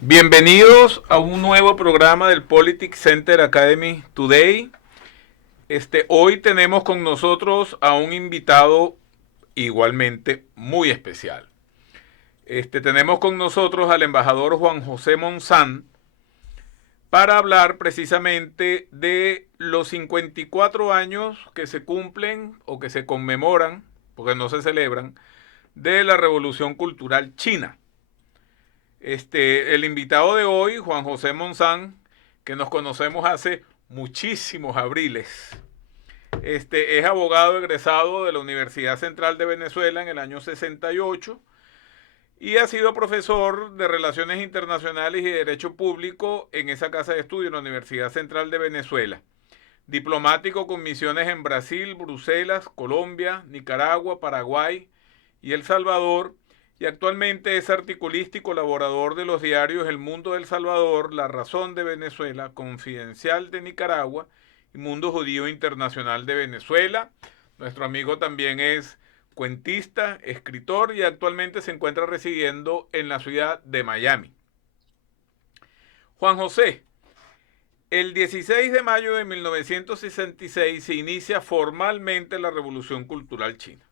Bienvenidos a un nuevo programa del Politics Center Academy Today. Hoy tenemos con nosotros a un invitado igualmente muy especial. Tenemos con nosotros al embajador Juan José Monzán para hablar precisamente de los 54 años que se cumplen o que se conmemoran, porque no se celebran, de la Revolución Cultural China. El invitado de hoy, Juan José Monzán, que nos conocemos hace muchísimos abriles. Es abogado egresado de la Universidad Central de Venezuela en el año 68 y ha sido profesor de Relaciones Internacionales y Derecho Público en esa casa de estudio en la Universidad Central de Venezuela. Diplomático con misiones en Brasil, Bruselas, Colombia, Nicaragua, Paraguay y El Salvador, y actualmente es articulista y colaborador de los diarios El Mundo de El Salvador, La Razón de Venezuela, Confidencial de Nicaragua y Mundo Judío Internacional de Venezuela. Nuestro amigo también es cuentista, escritor y actualmente se encuentra residiendo en la ciudad de Miami. Juan José, el 16 de mayo de 1966 se inicia formalmente la Revolución Cultural China.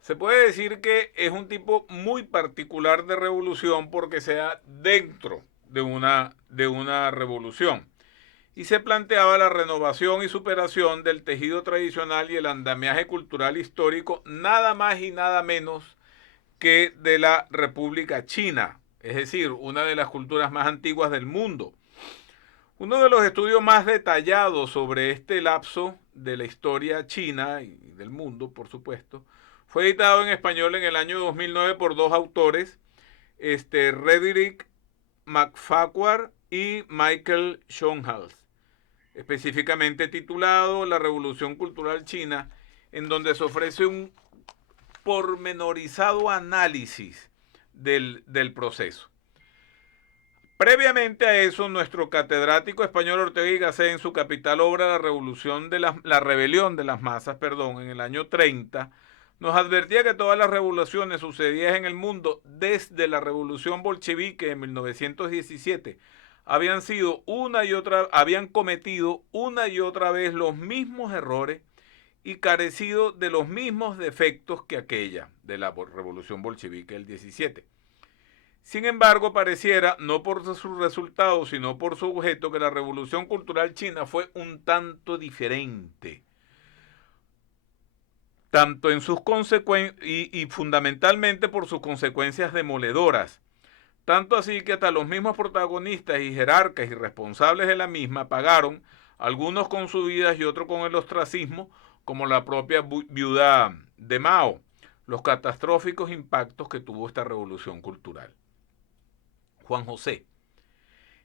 Se puede decir que es un tipo muy particular de revolución porque se da dentro de una revolución. Y se planteaba la renovación y superación del tejido tradicional y el andamiaje cultural histórico, nada más y nada menos que de la República China, es decir, una de las culturas más antiguas del mundo. Uno de los estudios más detallados sobre este lapso de la historia china y del mundo, por supuesto, fue editado en español en el año 2009 por dos autores, Frederick McFarquhar y Michael Schoenhals, específicamente titulado La Revolución Cultural China, en donde se ofrece un pormenorizado análisis del proceso. Previamente a eso, nuestro catedrático español Ortega y Gasset, en su capital obra La Rebelión de las Masas, en el año 30, nos advertía que todas las revoluciones sucedidas en el mundo desde la revolución bolchevique en 1917 habían cometido una y otra vez los mismos errores y carecido de los mismos defectos que aquella de la revolución bolchevique del 17. Sin embargo, pareciera, no por sus resultados, sino por su objeto, que la revolución cultural china fue un tanto diferente, tanto en sus consecuencias y fundamentalmente por sus consecuencias demoledoras. Tanto así que hasta los mismos protagonistas y jerarcas y responsables de la misma pagaron, algunos con sus vidas y otros con el ostracismo, como la propia viuda de Mao, los catastróficos impactos que tuvo esta revolución cultural. Juan José,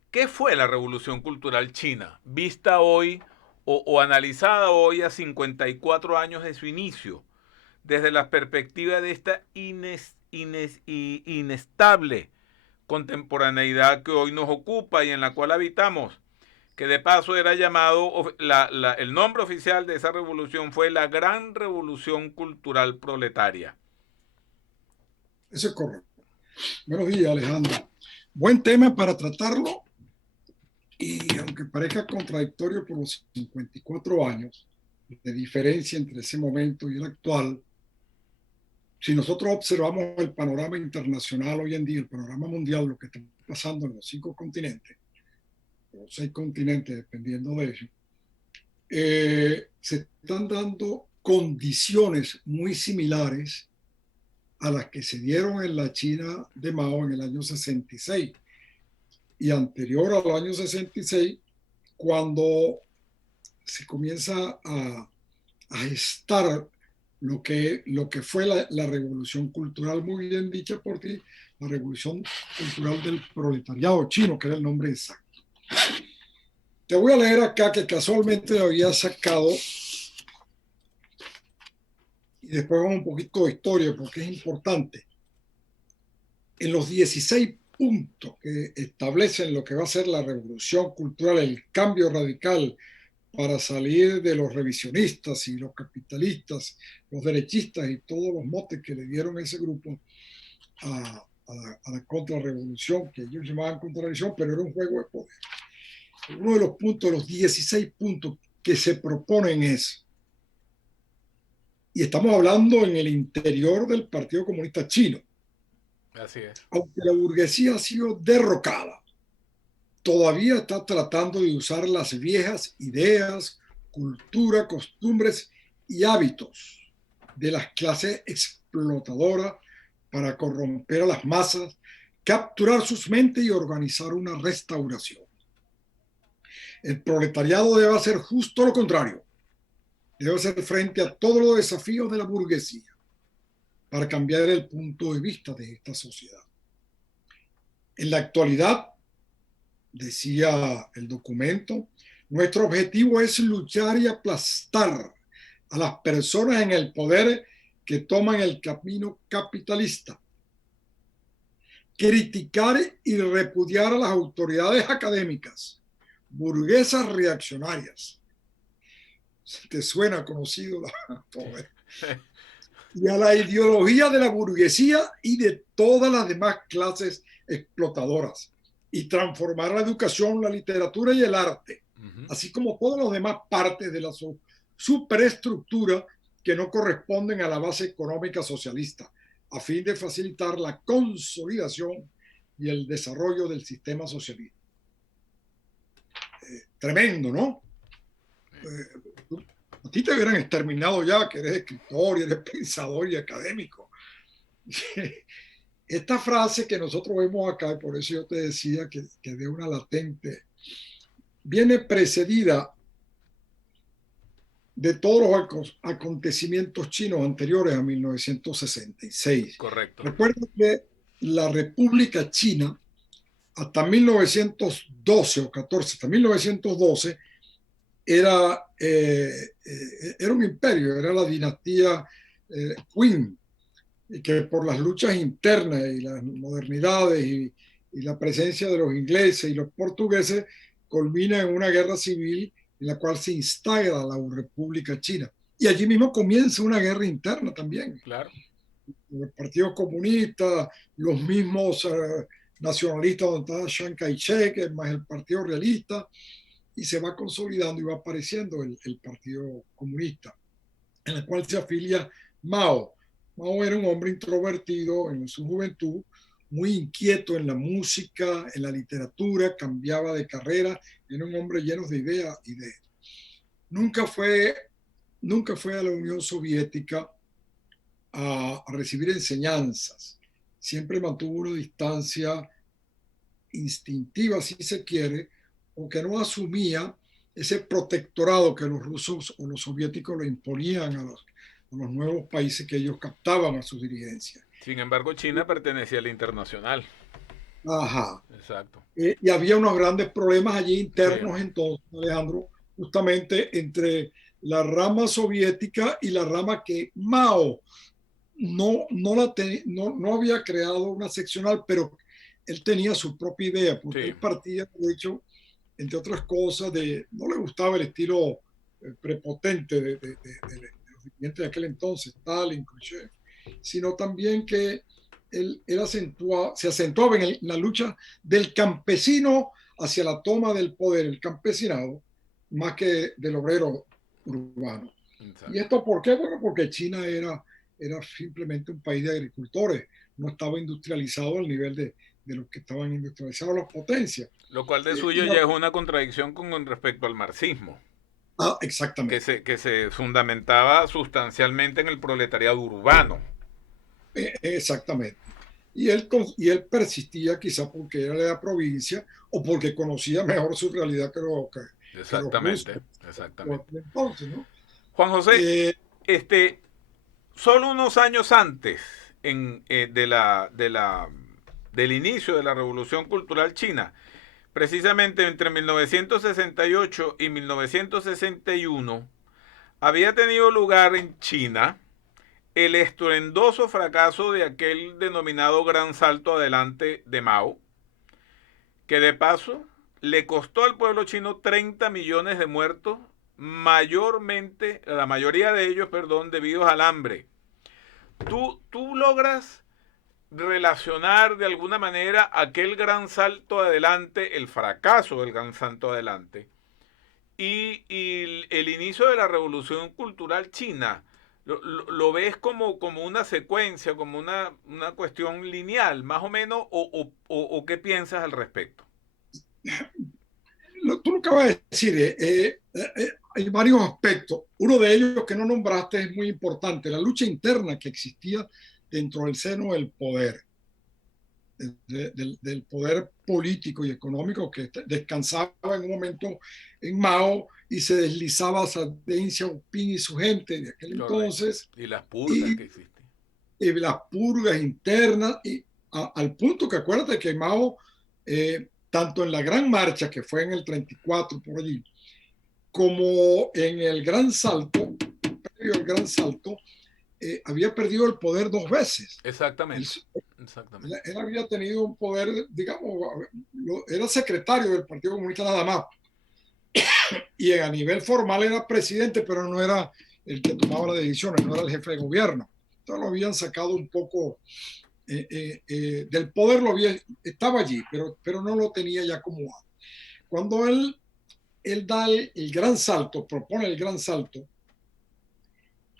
¿qué fue la revolución cultural china, vista hoy o analizada hoy a 54 años de su inicio, desde la perspectiva de esta inestable contemporaneidad que hoy nos ocupa y en la cual habitamos? Que de paso era llamado, el nombre oficial de esa revolución fue la Gran Revolución Cultural Proletaria. Eso es correcto. Buenos días, Alejandro. Buen tema para tratarlo y aunque parezca contradictorio por los 54 años de diferencia entre ese momento y el actual, si nosotros observamos el panorama internacional hoy en día, el panorama mundial, lo que está pasando en los 5 continentes, o 6 continentes, dependiendo de ello, se están dando condiciones muy similares a las que se dieron en la China de Mao en el año 66 y anterior al año 66, cuando se comienza a gestar lo que fue la revolución cultural, muy bien dicha por ti, la revolución cultural del proletariado chino, que era el nombre exacto. Te voy a leer acá que casualmente lo había sacado y después vamos un poquito de historia porque es importante. En los 16 puntos que establecen lo que va a ser la revolución cultural, el cambio radical para salir de los revisionistas y los capitalistas, los derechistas y todos los motes que le dieron a ese grupo a la contrarrevolución, que ellos llamaban contrarrevolución, pero era un juego de poder. Uno de los puntos, los 16 puntos que se proponen es, y estamos hablando en el interior del Partido Comunista Chino, Así es. aunque la burguesía ha sido derrocada, todavía está tratando de usar las viejas ideas, cultura, costumbres y hábitos de las clases explotadoras para corromper a las masas, capturar sus mentes y organizar una restauración. El proletariado debe hacer justo lo contrario. Debe hacer frente a todos los desafíos de la burguesía para cambiar el punto de vista de esta sociedad. En la actualidad, decía el documento, nuestro objetivo es luchar y aplastar a las personas en el poder que toman el camino capitalista, criticar y repudiar a las autoridades académicas, burguesas reaccionarias. ¿Te suena conocido? Y a la ideología de la burguesía y de todas las demás clases explotadoras, y transformar la educación, la literatura y el arte, así como todas las demás partes de la superestructura que no corresponden a la base económica socialista, a fin de facilitar la consolidación y el desarrollo del sistema socialista. Tremendo, ¿no? A ti te hubieran exterminado ya, que eres escritor y eres pensador y académico. Esta frase que nosotros vemos acá, y por eso yo te decía que de una latente, viene precedida de todos los acontecimientos chinos anteriores a 1966. Correcto. Recuerda que la República China, hasta 1912 o 14, hasta 1912, era un imperio, era la dinastía Qing, y que por las luchas internas y las modernidades y la presencia de los ingleses y los portugueses culmina en una guerra civil en la cual se instala la República China. Y allí mismo comienza una guerra interna también. Claro. El Partido Comunista, los mismos nacionalistas donde estaba Chiang Kai-shek, más el Partido Realista, y se va consolidando y va apareciendo el Partido Comunista, en el cual se afilia Mao. Mao era un hombre introvertido en su juventud, muy inquieto en la música, en la literatura, cambiaba de carrera, era un hombre lleno de ideas. Nunca fue a la Unión Soviética a recibir enseñanzas, siempre mantuvo una distancia instintiva, si se quiere, o que no asumía ese protectorado que los rusos o los soviéticos le imponían a los nuevos países que ellos captaban a sus dirigencias. Sin embargo, China pertenecía a la internacional. Ajá. Exacto. Y había unos grandes problemas allí internos, sí, entonces, Alejandro, justamente entre la rama soviética y la rama que Mao no había creado una seccional, pero él tenía su propia idea, porque sí, él partía, de hecho, entre otras cosas, no le gustaba el estilo prepotente de los dirigentes de aquel entonces, Stalin, Khrushchev, sino también que él se acentuaba en la lucha del campesino hacia la toma del poder, el campesinado, más que del obrero urbano. Exacto. ¿Y esto por qué? Bueno, porque China era simplemente un país de agricultores, no estaba industrializado al nivel de los que estaban industrializados las potencias. Lo cual de suyo ya es una contradicción con respecto al marxismo. Ah, exactamente. Que se fundamentaba sustancialmente en el proletariado urbano. Exactamente. Y él persistía quizá porque era de la provincia o porque conocía mejor su realidad que exactamente, los rusos. Exactamente. Entonces, ¿no? Juan José, solo unos años antes del inicio de la Revolución Cultural China, precisamente entre 1968 y 1961, había tenido lugar en China el estruendoso fracaso de aquel denominado Gran Salto Adelante de Mao, que de paso le costó al pueblo chino 30 millones de muertos mayormente, la mayoría de ellos, perdón, debidos al hambre. ¿Tú logras relacionar de alguna manera aquel gran salto adelante, el fracaso del gran salto adelante, y el inicio de la revolución cultural china? ¿Lo ves como una secuencia, como una cuestión lineal, más o menos, o qué piensas al respecto? Tú lo acabas de decir, hay varios aspectos. Uno de ellos que no nombraste es muy importante, la lucha interna que existía dentro del seno del poder, del poder político y económico que descansaba en un momento en Mao y se deslizaba hacia Deng Xiaoping y su gente de aquel Correcto. entonces, Y las purgas y, que existen. y las purgas internas, y al punto que acuérdate que Mao, tanto en la Gran Marcha, que fue en el 34 por allí, como en el Gran Salto, previo al Gran Salto, había perdido el poder dos veces. Él, Exactamente. Exactamente. él había tenido un poder, digamos, era secretario del Partido Comunista nada más, y a nivel formal era presidente, pero no era el que tomaba las decisiones, no era el jefe de gobierno. Entonces lo habían sacado un poco del poder, estaba allí, pero no lo tenía ya como antes. Cuando él da el gran salto, propone el gran salto,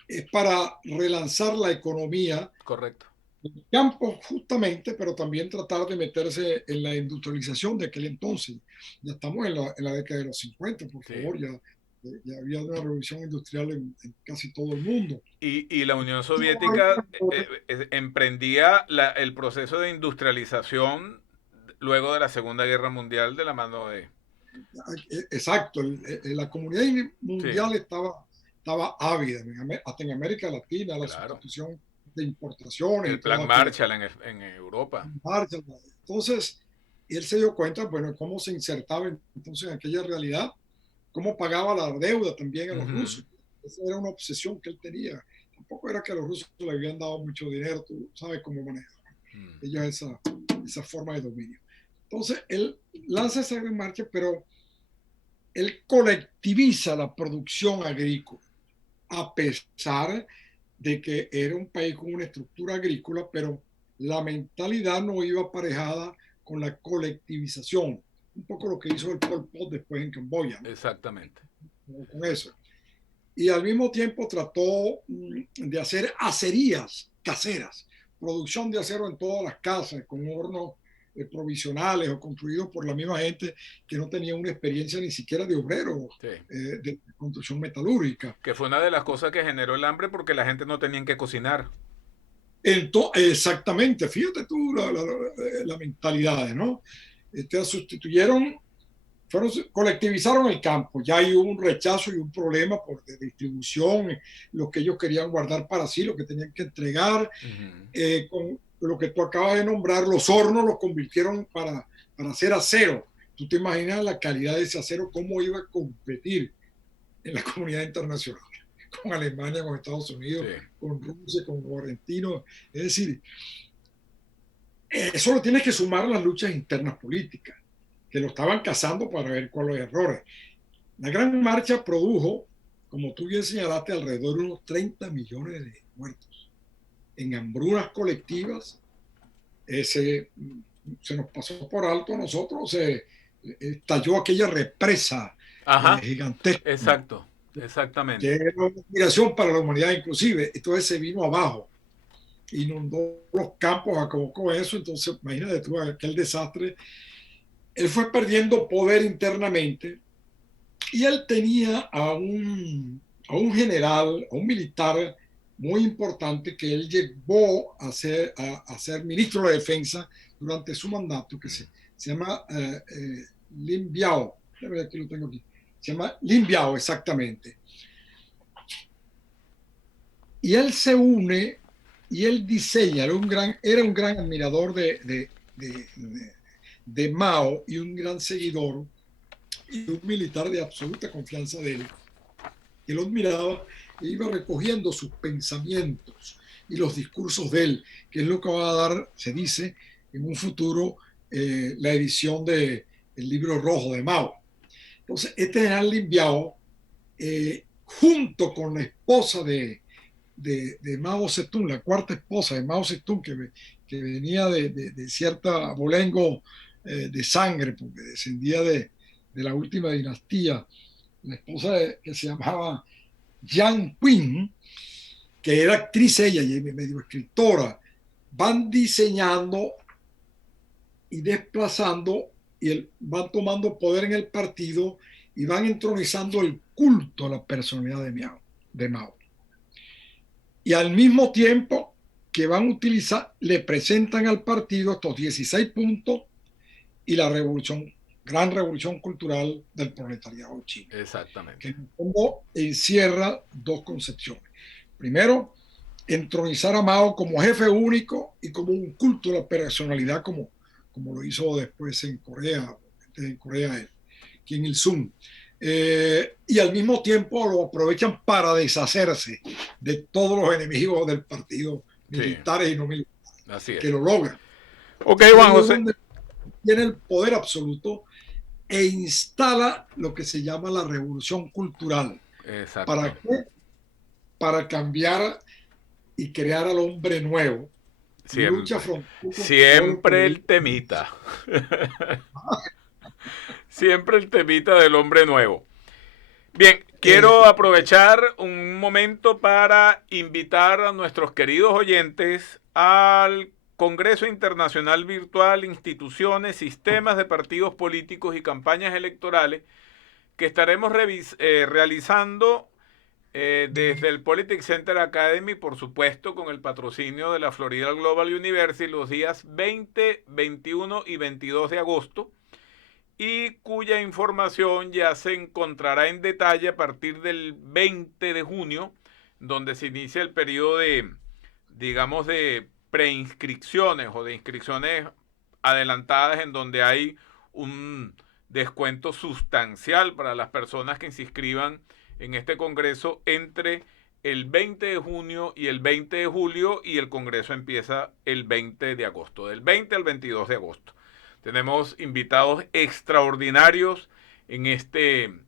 es para relanzar la economía Correcto. en campo justamente, pero también tratar de meterse en la industrialización de aquel entonces. Ya estamos en la década de los 50, por Sí. favor, ya había una revolución industrial en casi todo el mundo. Y la Unión Soviética emprendía el proceso de industrialización luego de la Segunda Guerra Mundial de la mano de... Exacto, la comunidad Sí, mundial estaba ávida, hasta en América Latina, la claro. sustitución de importaciones y El plan todas aquellas Marshall en Europa. marchas. Entonces, él se dio cuenta, bueno, cómo se insertaba entonces en aquella realidad, cómo pagaba la deuda también a los Ujú. rusos. Esa era una obsesión que él tenía. Tampoco era que a los rusos le habían dado mucho dinero, tú sabes cómo manejaban Mm. ellos esa forma de dominio. Entonces, él lanza esa en marcha, pero él colectiviza la producción agrícola, a pesar de que era un país con una estructura agrícola, pero la mentalidad no iba aparejada con la colectivización. Un poco lo que hizo el Pol Pot después en Camboya, ¿no? Exactamente. Con eso. Y al mismo tiempo trató de hacer acerías caseras, producción de acero en todas las casas, con hornos provisionales o construidos por la misma gente que no tenía una experiencia ni siquiera de obrero Sí. de construcción metalúrgica. Que fue una de las cosas que generó el hambre porque la gente no tenía que cocinar. Exactamente, fíjate tú la mentalidad, ¿no? Sustituyeron, colectivizaron el campo, ya hay un rechazo y un problema por de distribución, lo que ellos querían guardar para sí, lo que tenían que entregar, Ujú. con lo que tú acabas de nombrar, los hornos los convirtieron para hacer acero. Tú te imaginas la calidad de ese acero, cómo iba a competir en la comunidad internacional, con Alemania, con Estados Sí. Unidos, con Rusia, con Argentina. Es decir, eso lo tienes que sumar a las luchas internas políticas, que lo estaban cazando para ver cuáles errores. La Gran Marcha produjo, como tú bien señalaste, alrededor de unos 30 millones de muertos en hambrunas colectivas. Se nos pasó por alto a nosotros, se estalló aquella represa Ajá. gigantesca, Exacto. que Exactamente. era una admiración para la humanidad inclusive. Entonces se vino abajo, inundó los campos, acabó con eso. Entonces, imagínate tú aquel desastre. Él fue perdiendo poder internamente y él tenía a un general, a un militar muy importante que él llevó a ser ministro de defensa durante su mandato, que se llama Lin Biao. Aquí lo tengo aquí. Se llama Lin Biao, exactamente. Y él se une y él diseña, era un gran admirador de Mao y un gran seguidor y un militar de absoluta confianza de él. Él lo admiraba e iba recogiendo sus pensamientos y los discursos de él, que es lo que va a dar, se dice, en un futuro la edición del libro rojo de Mao. Entonces, este general Lin Biao junto con la esposa de Mao Zedong, la cuarta esposa de Mao Zedong, que venía de cierta abolengo de sangre, porque descendía de la última dinastía, la esposa que se llamaba Jiang Qin, que era actriz ella y medio escritora, van diseñando y desplazando van tomando poder en el partido y van entronizando el culto a la personalidad de Mao. Y al mismo tiempo que van a utilizar, le presentan al partido estos 16 puntos y la gran revolución cultural del proletariado chino, que Exactamente. en el fondo encierra dos concepciones. Primero, entronizar a Mao como jefe único y como un culto a la personalidad, como lo hizo después en Corea, Kim Il-sung. Y al mismo tiempo lo aprovechan para deshacerse de todos los enemigos del partido, Sí, militares y no militares, así que es. lo logran. Ok, Entonces Juan ahí es José. donde tiene el poder absoluto e instala lo que se llama la revolución cultural. ¿Para Exacto. qué? Para cambiar y crear al hombre nuevo, lucha Siempre. frontal con todo lo que Siempre le el temita. Siempre el temita del hombre nuevo. Bien, eh, quiero aprovechar un momento para invitar a nuestros queridos oyentes al Congreso Internacional Virtual, Instituciones, Sistemas de Partidos Políticos y Campañas Electorales que estaremos realizando desde el Politics Center Academy, por supuesto, con el patrocinio de la Florida Global University los días 20, 21 y 22 de agosto y cuya información ya se encontrará en detalle a partir del 20 de junio, donde se inicia el periodo de, digamos, de preinscripciones o de inscripciones adelantadas en donde hay un descuento sustancial para las personas que se inscriban en este congreso entre el 20 de junio y el 20 de julio y el congreso empieza el 20 de agosto, del 20 al 22 de agosto. Tenemos invitados extraordinarios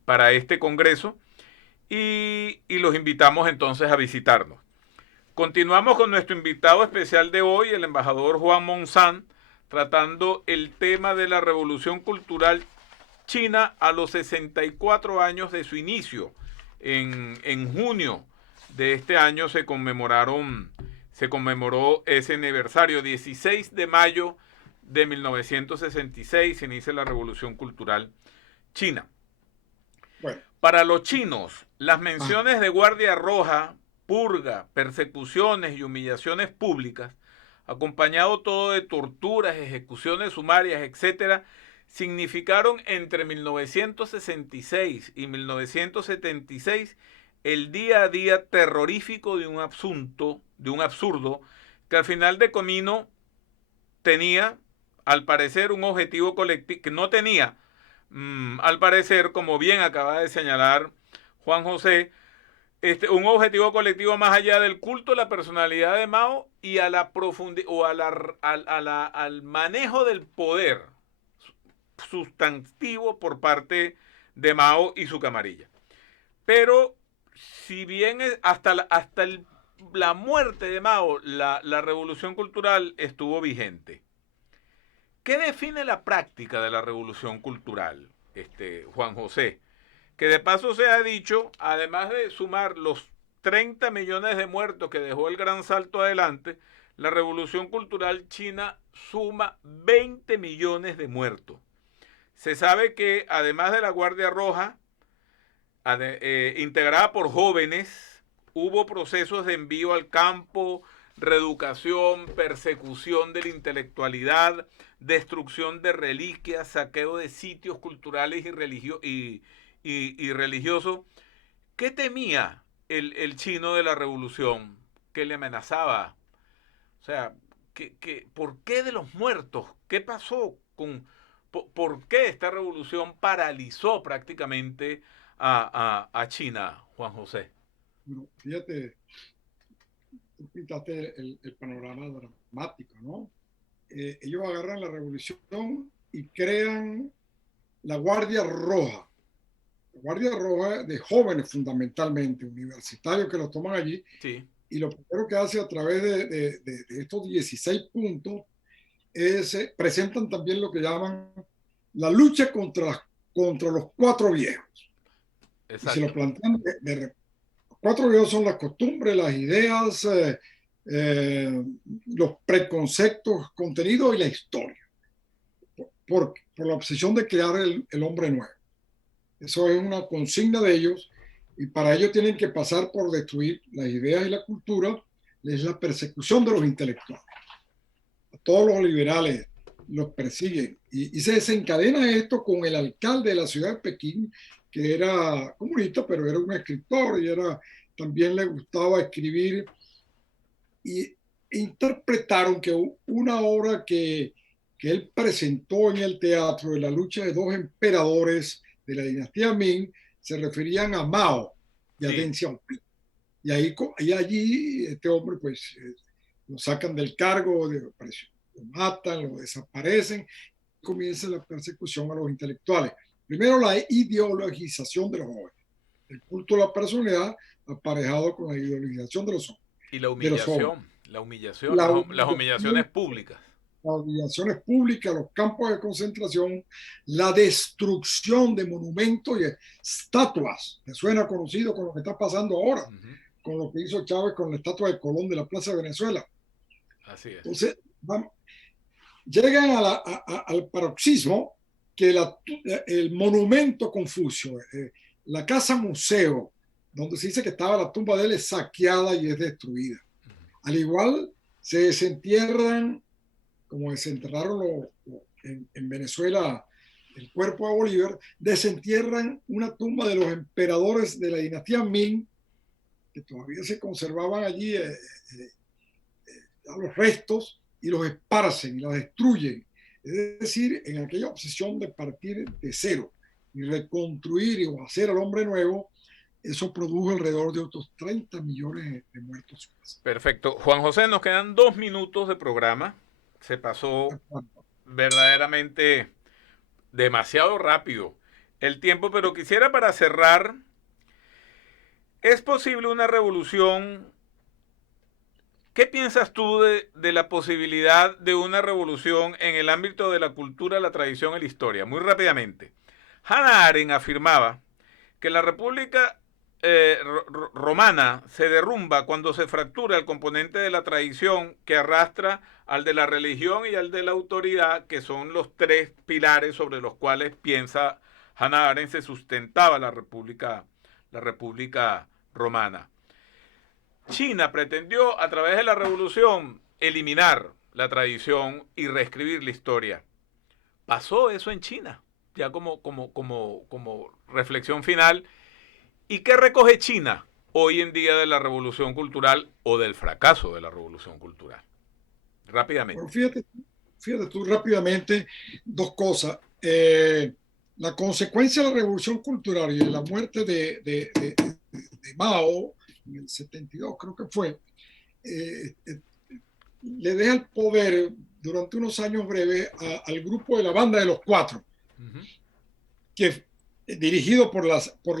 para este congreso y los invitamos entonces a visitarnos. Continuamos con nuestro invitado especial de hoy, el embajador Juan Monzant, tratando el tema de la revolución cultural china a los 64 años de su inicio. En junio de este año se conmemoró ese aniversario, 16 de mayo de 1966 se inicia la revolución cultural china. bueno, Para los chinos, las ah, menciones de Guardia Roja, purga, persecuciones y humillaciones públicas, acompañado todo de torturas, ejecuciones sumarias, etcétera, significaron entre 1966 y 1976 el día a día terrorífico de un absurdo que al final de camino tenía, al parecer, un objetivo colectivo, que no tenía, al parecer, como bien acaba de señalar Juan José, un objetivo colectivo más allá del culto a la personalidad de Mao y a la o al manejo del poder sustantivo por parte de Mao y su camarilla. Pero si bien la muerte de Mao, la revolución cultural estuvo vigente. ¿Qué define la práctica de la revolución cultural, Juan José? Que de paso se ha dicho, además de sumar los 30 millones de muertos que dejó el gran salto adelante, la revolución cultural china suma 20 millones de muertos. Se sabe que además de la Guardia Roja, integrada por jóvenes, hubo procesos de envío al campo, reeducación, persecución de la intelectualidad, destrucción de reliquias, saqueo de sitios culturales y religiosos. ¿Qué temía el chino de la revolución? ¿Qué le amenazaba? O sea, ¿por qué de los muertos? ¿Qué pasó por qué esta revolución paralizó prácticamente a China, Juan José? bueno, fíjate, tú pintaste el panorama dramático, ¿no? Ellos agarran la revolución y crean la Guardia Roja, Guardia Roja de jóvenes fundamentalmente, universitarios que los toman allí, Sí. y lo primero que hace a través de estos 16 puntos es, presentan también lo que llaman la lucha contra los cuatro viejos. Y se lo Exacto. plantean los cuatro viejos son las costumbres, las ideas, los preconceptos, contenidos y la historia, por la obsesión de crear el hombre nuevo. Eso es una consigna de ellos y para ello tienen que pasar por destruir las ideas y la cultura, es la persecución de los intelectuales. A todos los liberales los persiguen y se desencadena esto con el alcalde de la ciudad de Pekín, que era comunista, pero era un escritor y también le gustaba escribir y interpretaron que una obra que él presentó en el teatro de la lucha de dos emperadores de la dinastía Ming se referían a Mao y a Sí. Deng Xiaoping. Y allí este hombre pues lo sacan del cargo, lo matan, lo desaparecen, comienza la persecución a los intelectuales. Primero la ideologización de los jóvenes, el culto a la personalidad aparejado con la ideologización Y la de los jóvenes. humillación, La las humillaciones humillación, públicas. las humillaciones públicas, los campos de concentración, la destrucción de monumentos y estatuas, que suena conocido con lo que está pasando ahora, con lo que hizo Chávez con la estatua de Colón de la Plaza de Venezuela. Así es. Entonces, llegan al paroxismo que el monumento Confucio, la casa museo, donde se dice que estaba la tumba de él, es saqueada y es destruida. Al igual, se desentierran, como desenterraron en Venezuela el cuerpo de Bolívar, desentierran una tumba de los emperadores de la dinastía Ming, que todavía se conservaban allí los restos, y los esparcen y los destruyen. Es decir, en aquella obsesión de partir de cero y reconstruir o hacer al hombre nuevo, eso produjo alrededor de otros 30 millones de muertos. Perfecto. Juan José, nos quedan 2 minutos de programa. Se pasó verdaderamente demasiado rápido el tiempo, pero quisiera para cerrar, ¿es posible una revolución? ¿Qué piensas tú de la posibilidad de una revolución en el ámbito de la cultura, la tradición y la historia? Muy rápidamente. Hannah Arendt afirmaba que la República romana se derrumba cuando se fractura el componente de la tradición que arrastra al de la religión y al de la autoridad, que son los tres pilares sobre los cuales piensa Hannah Arendt se sustentaba la República romana. China pretendió a través de la revolución eliminar la tradición y reescribir la historia. Pasó eso en China, ya como reflexión final. ¿Y qué recoge China hoy en día de la revolución cultural o del fracaso de la revolución cultural? Rápidamente. Bueno, fíjate tú rápidamente dos cosas. La consecuencia de la revolución cultural y de la muerte de Mao en el 72, creo que fue, le deja el poder durante unos años breves al grupo de la Banda de los Cuatro, que dirigido por la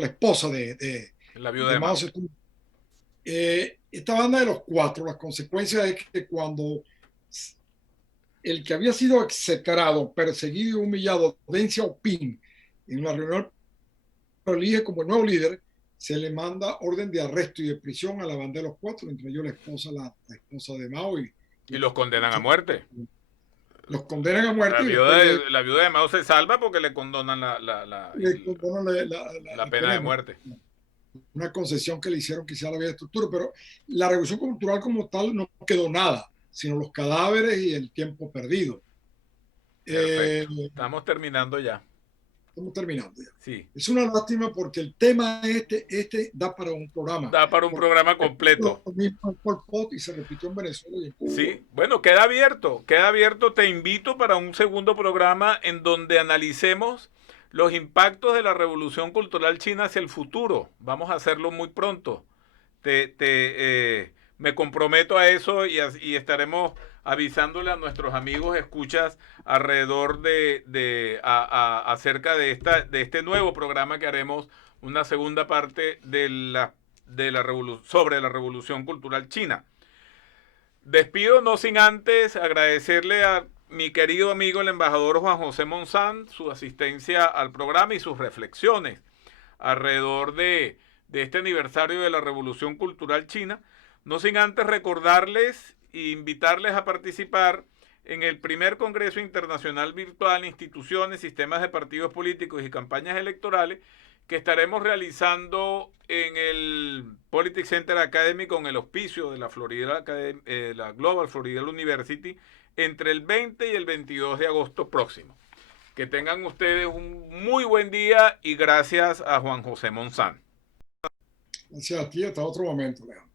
esposa de la viuda de Mao Mao. Zedong. Esta Banda de los Cuatro, las consecuencias es que cuando el que había sido execrado, perseguido y humillado, Deng Xiaoping, en una reunión lo elige como el nuevo líder, se le manda orden de arresto y de prisión a la Banda de los Cuatro, entre ellos la esposa de Mao. Y los condenan a muerte. Los condenan a muerte. La viuda de Mao se salva porque le condonan la pena de muerte. Una concesión que le hicieron quizá la vía de estructura, pero la revolución cultural como tal no quedó nada, sino los cadáveres y el tiempo perdido. Estamos terminando ya. Estamos terminando ya. Sí. Es una lástima porque el tema este da para un programa. Da para un programa completo. Lo mismo en Pol Pot y se repitió en Venezuela y en Cuba. Sí, bueno, queda abierto. Te invito para un segundo programa en donde analicemos los impactos de la revolución cultural china hacia el futuro. Vamos a hacerlo muy pronto. Me comprometo a eso y estaremos avisándole a nuestros amigos escuchas alrededor acerca de este nuevo programa que haremos una segunda parte sobre la revolución cultural china. Despido no sin antes agradecerle a mi querido amigo el embajador Juan José Monzán su asistencia al programa y sus reflexiones alrededor de este aniversario de la Revolución Cultural China. No sin antes recordarles e invitarles a participar en el primer Congreso Internacional Virtual, Instituciones, Sistemas de Partidos Políticos y Campañas Electorales, que estaremos realizando en el Politics Center Academy con el auspicio de la Global Florida University entre el 20 y el 22 de agosto próximo. Que tengan ustedes un muy buen día y gracias a Juan José Monzán. Gracias a ti, hasta otro momento, Leandro.